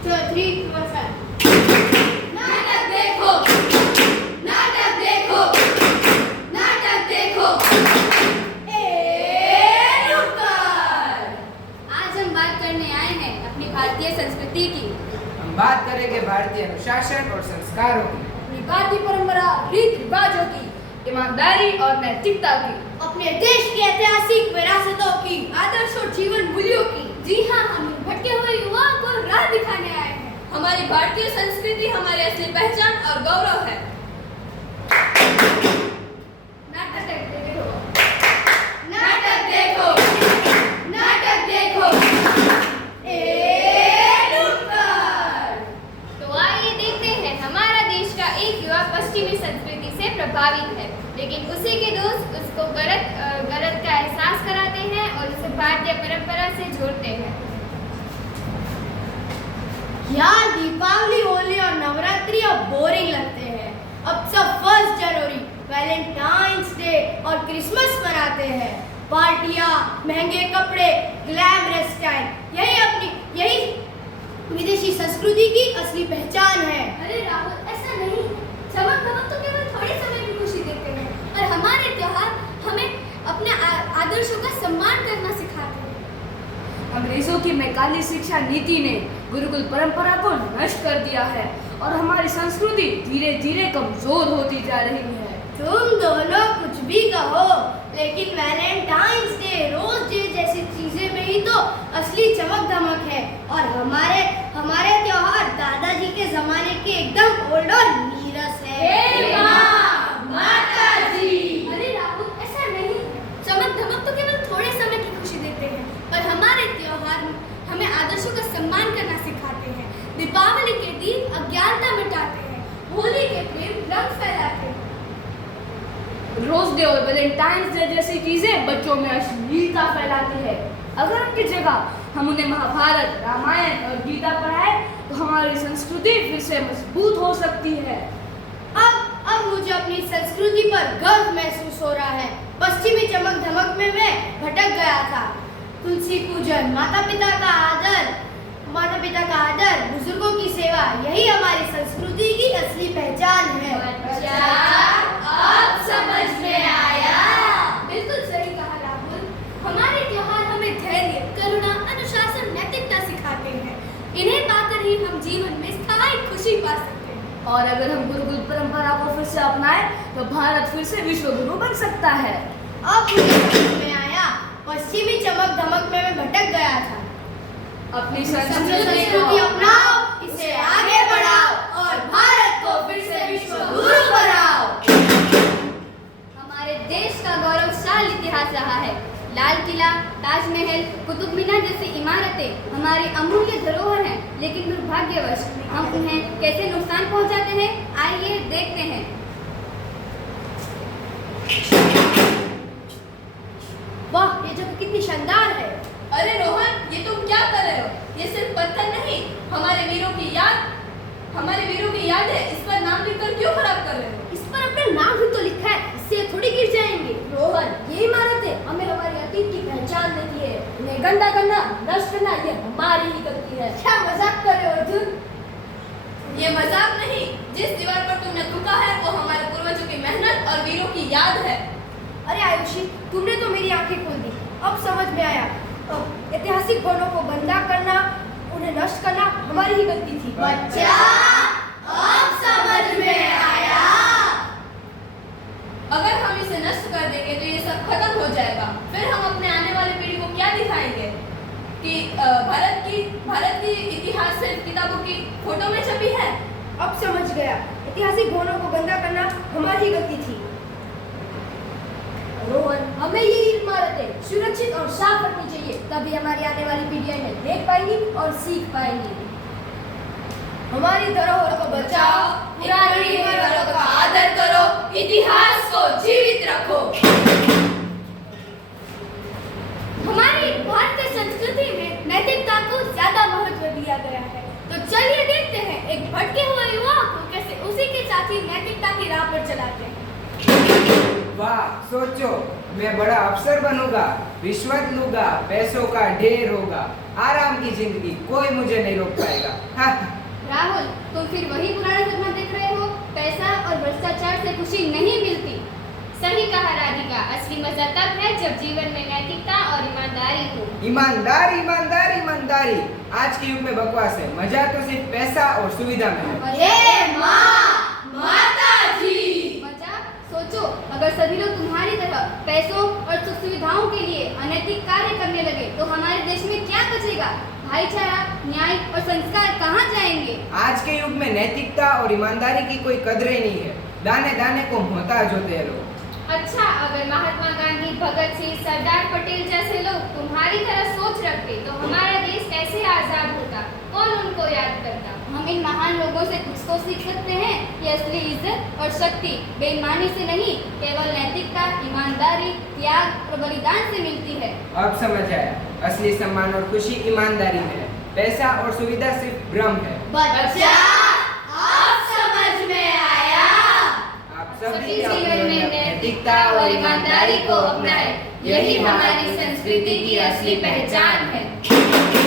नाटक देखो, नाटक देखो, नाटक देखो। आज हम बात करने आए हैं अपनी भारतीय संस्कृति की। हम बात करेंगे भारतीय अनुशासन और संस्कारों की, अपनी भारतीय परंपरा, रीत रिवाजों की, ईमानदारी और नैतिकता की, अपने देश की ऐतिहासिक विरासतों की, आदर्श और जीवन मूल्यों की। जी हाँ, हम भटके हुए युवाओं को राह दिखाने आए हैं। हमारी भारतीय संस्कृति हमारी असली पहचान और गौरव है। नाटक देखो, नाटक देखो, नाटक देखो। तो आइए देखते हैं, हमारा देश का एक युवा पश्चिमी संस्कृति से प्रभावित है, लेकिन उसी के दोस्त उसको गलत का एहसास कराते हैं और उसे भारतीय परंपरा से जोड़ते हैं। यार, दीपावली, होली और नवरात्रि अब बोरिंग लगते हैं। अब सब 1 जनवरी, वैलेंटाइंस डे और क्रिसमस मनाते हैं। पार्टियां, महंगे कपड़े, ग्लैमरस स्टाइल, यही विदेशी संस्कृति की असली पहचान है। अरे राहुल, ऐसा नहीं। चमक धमक तो केवल थोड़े समय की खुशी देते हैं, और हमारे त्योहार हमें अपने आदर्शों का सम्मान करना सिखाते हैं। अंग्रेजों की मैकाले शिक्षा नीति ने गुरुकुल परंपरा को नष्ट कर दिया है और हमारी संस्कृति धीरे धीरे कमजोर होती जा रही है। तुम दोनों कुछ भी कहो, लेकिन वैलेंटाइंस डे, रोज डे जैसी चीजें में ही तो असली चमक धमक है। और हमारे त्योहार दादाजी के जमाने के एकदम ओल्ड और नीरस है। माताजी। अरे राहुल, ऐसा नहीं। चमक धमक तो केवल थोड़े समय की खुशी देते हैं, पर हमारे त्योहार हमें आदर्शों का सम्मान करना सिखाते हैं। दीपावली के दिन अज्ञानता मिटाते हैं, होली के प्रेम रंग फैलाते हैं। रोज डे और वैलेंटाइंस डे जैसी चीजें बच्चों में अश्लीलता फैलाती है। अगर उनकी जगह हम उन्हें महाभारत, रामायण और गीता पढ़ाएं तो हमारी संस्कृति फिर से मजबूत हो सकती है। अब मुझे अपनी संस्कृति पर गर्व महसूस हो रहा है। पश्चिमी चमक धमक में मैं भटक गया था। तुलसी पूजन, माता पिता का आदर, बुजुर्गों की सेवा, यही हमारी संस्कृति की असली पहचान है। अब समझ में आया। बिल्कुल सही कहा राहुल। हमारे त्योहार हमें धैर्य, करुणा, अनुशासन, नैतिकता सिखाते हैं। इन्हें पाकर ही हम जीवन में स्थायी खुशी पा सकते हैं। और अगर हम गुरुकुल परंपरा को फिर से अपनाएं तो भारत फिर से विश्व गुरु बन सकता है। अब मुझे समझ में आया, पश्चिमी चमक धमक में मैं भटक गया था। अपनी संस्कृति अपनाओ, इसे आगे बढ़ाओ और भारत को फिर से विश्व गुरु बनाओ। हमारे देश का गौरवशाली इतिहास रहा है। लाल किला, ताजमहल, कुतुब मीनार जैसी इमारतें हमारी अमूल्य धरोहर हैं, लेकिन दुर्भाग्यवश हम उन्हें कैसे नुकसान पहुंचाते हैं, आइए देखते हैं। वाह, ये जगह कितनी शानदार है। अरे रोहन, ये तुम क्या कर रहे हो? ये सिर्फ पत्थर नहीं, हमारे वीरों की याद है। इस पर नाम लिखकर क्यों खराब कर रहे हो? इस पर अपना नाम भी तो लिखा है, इससे थोड़ी गिर जाएंगे। रोहन, ये इमारतें हमें हमारी अतीत की पहचान देती है। उन्हें गंदा करना, नष्ट करना, ये हमारी ही गलती है। क्या मजाक कर रहे हो अर्जुन? ये मजाक नहीं। जिस दीवार पर तुमने थूका है वो हमारे पूर्वजों की मेहनत और वीरों की याद है। अरे आयुषी, तुमने तो मेरी आंखें खोल दी। अब समझ में आया, ऐतिहासिक भवनों को गंदा करना, उन्हें नष्ट करना हमारी ही गलती थी। बच्चा, अब समझ में आया। अगर हम इसे नष्ट कर देंगे तो ये सब खत्म हो जाएगा। फिर हम अपने आने वाली पीढ़ी को क्या दिखाएंगे कि भारत की इतिहास सिर्फ किताबों की फोटो में छपी है? अब समझ गया, ऐतिहासिक भवनों को गंदा करना हमारी ही गलती थी। रोहन, हमें ये इमारतें सुरक्षित और साफ रखनी चाहिए, तभी हमारी आने वाली पीढ़ियां इन्हें देख पाएंगी और सीख पाएंगी। हमारी धरोहर को बचाओ, पुरानी इमारतों का आदर करो, इतिहास को जीवित रखो। हमारी भारतीय संस्कृति में नैतिकता को ज्यादा महत्व दिया गया है। तो चलिए देखते हैं एक भटके हुए युवा को कैसे उसी के साथी नैतिकता की राह पर चलाते हैं। वाह, सोचो, मैं बड़ा अफसर बनूंगा, रिश्वत लूंगा, पैसों का ढेर होगा, आराम की जिंदगी, कोई मुझे नहीं रोक पाएगा। हाँ। राहुल, तुम फिर वही पुराना सपना देख रहे हो। पैसा और भ्रष्टाचार से खुशी नहीं मिलती। सही कहा राधिका, असली मजा तब है जब जीवन में नैतिकता और ईमानदारी हो। ईमानदारी ईमानदारी ईमानदारी, आज के युग में बकवास है। मजा तो सिर्फ पैसा और सुविधा में है। अरे माँ, माताजी। मजा सोचो, अगर सभी लोग तुम्हारी तरह पैसों और सुख सुविधाओं के लिए अनैतिक कार्य करने लगे तो हमारे देश में क्या बचेगा? भाईचारा, न्याय और संस्कार कहाँ जाएंगे? आज के युग में नैतिकता और ईमानदारी की कोई कदर ही नहीं है। दाने दाने को मोहताज होते हैं लोग। अच्छा, अगर महात्मा गांधी, भगत सिंह, सरदार पटेल जैसे लोग तुम्हारी तरह सोच रखते तो हमारा देश कैसे आजाद होता? कौन उनको याद करता? हम इन महान लोगों से कुछ तो सीख सकते हैं कि असली इज्जत और शक्ति बेईमानी से नहीं, केवल नैतिकता, ईमानदारी, त्याग और बलिदान से मिलती है। अब समझ आया, असली सम्मान और खुशी ईमानदारी में है। पैसा और सुविधा सिर्फ भ्रम है। बच्चा, अब समझ में आया। आप सभी सभी अपने जीवन में नैतिकता और ईमानदारी को अपनाएं। यही हमारी संस्कृति की असली पहचान है।